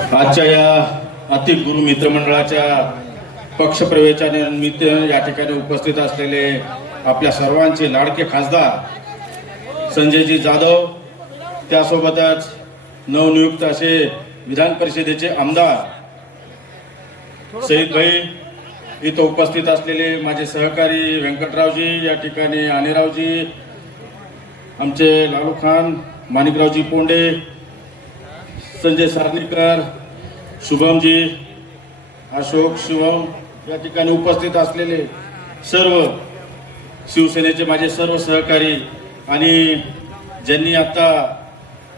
आजच्या या अतिक गुरु मित्रमंडळाच्या पक्षप्रवेशानिमित्त या ठिकाणी उपस्थित असलेले आपल्या सर्वांचे लाडके खासदार संजयजी जाधव, त्यासोबतच नवनियुक्त असे विधान परिषदेचे आमदार सईद भाई, इथं उपस्थित असलेले माझे सहकारी व्यंकटरावजी, या ठिकाणी अनिरावजी, आमचे लालू खान, माणिकरावजी पोंडे, संजय सारणीकर, शुभमजी, अशोक, शिवम, या ठिकाणी उपस्थित असलेले सर्व शिवसेनेचे माझे सर्व सहकारी आणि ज्यांनी आता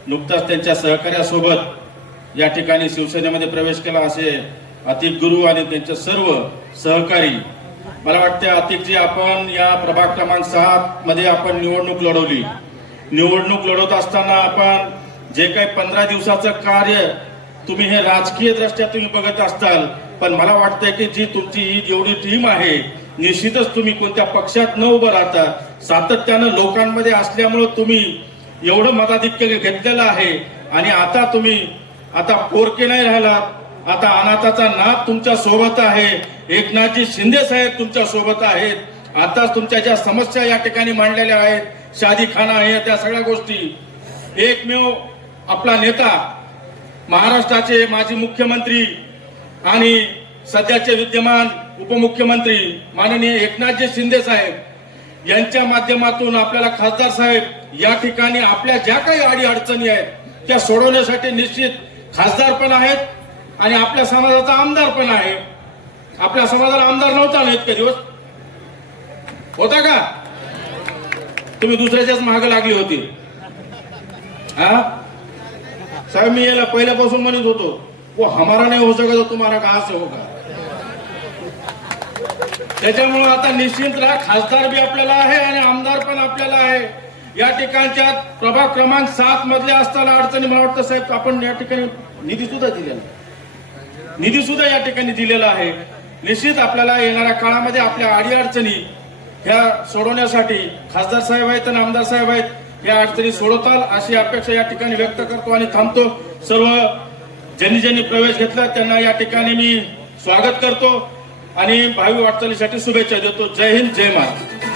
नुकताच त्यांच्या सहकार्यासोबत या ठिकाणी शिवसेनेमध्ये प्रवेश केला असे अतिक गुरु आणि त्यांचे सर्व सहकारी. मला वाटते अतिकजी, आपण या प्रभाग क्रमांक 7 मध्ये आपण निवडणूक लढवली. निवडणूक लढवत असताना आपण जे काही 15 दिवसाचं कार्य तुम्ही हे राजकीय दृष्ट्या तुम्ही बघत असताल, पण मला वाटतंय की जी तुमची ही जेवढी टीम आहे, निश्चितच तुम्ही कोणत्या पक्षात न उभं राहता सातत्यानं लोकांमध्ये असल्यामुळे तुम्ही एवढं मताधिक्य घेतलेलं आहे. आणि आता तुम्ही आता पोरके नाही राहिलात, आता अनाथाचा नाथ तुमच्या सोबत आहे, एकनाथजी शिंदे साहेब तुमच्या सोबत आहेत. आताच तुमच्या ज्या समस्या या ठिकाणी मांडलेल्या आहेत, शादीखाना आहे, त्या सगळ्या गोष्टी, एकमेव आपला नेता महाराष्ट्राचे माजी मुख्यमंत्री आणि सध्याचे विद्यमान उपमुख्यमंत्री माननीय एकनाथजी शिंदे साहेब यांच्या माध्यमातून आपल्याला खासदार साहेब या ठिकाणी आपल्या ज्या काही अडीअडचणी आहेत त्या सोडवण्यासाठी निश्चित खासदार पण आहेत आणि आपल्या समाजाचा आमदार पण आहे. आपल्या समाजाला आमदार नव्हता ना इतके दिवस, होता का? तुम्ही दुसऱ्याच्याच मागे लागली होती. हा साहेब, मी याला पहिल्यापासून म्हणत होतो, वो हमारा नहीं हो सका तो तुम्हारा कहां से होगा. त्याच्यामुळे आता निश्चित राहा, खासदार बी आपल्याला आहे आणि आमदार पण आपल्याला आहे. या ठिकाणच्या प्रभाग क्रमांक 7 मधल्या असताना अडचणी, मला वाटतं साहेब आपण या ठिकाणी निधी सुद्धा या ठिकाणी दिलेला आहे. निश्चित आपल्याला येणाऱ्या काळामध्ये आपल्या अडीअडचणी ह्या सोडवण्यासाठी खासदार साहेब आहेत आणि आमदार साहेब आहेत, या अडचणी सोडवताल अशी अपेक्षा या ठिकाणी व्यक्त करतो आणि थांबतो. सर्व ज्यांनी प्रवेश घेतला त्यांना या ठिकाणी मी स्वागत करतो आणि भावी वाटचालीसाठी शुभेच्छा देतो. जय हिंद, जय महाराष्ट्र.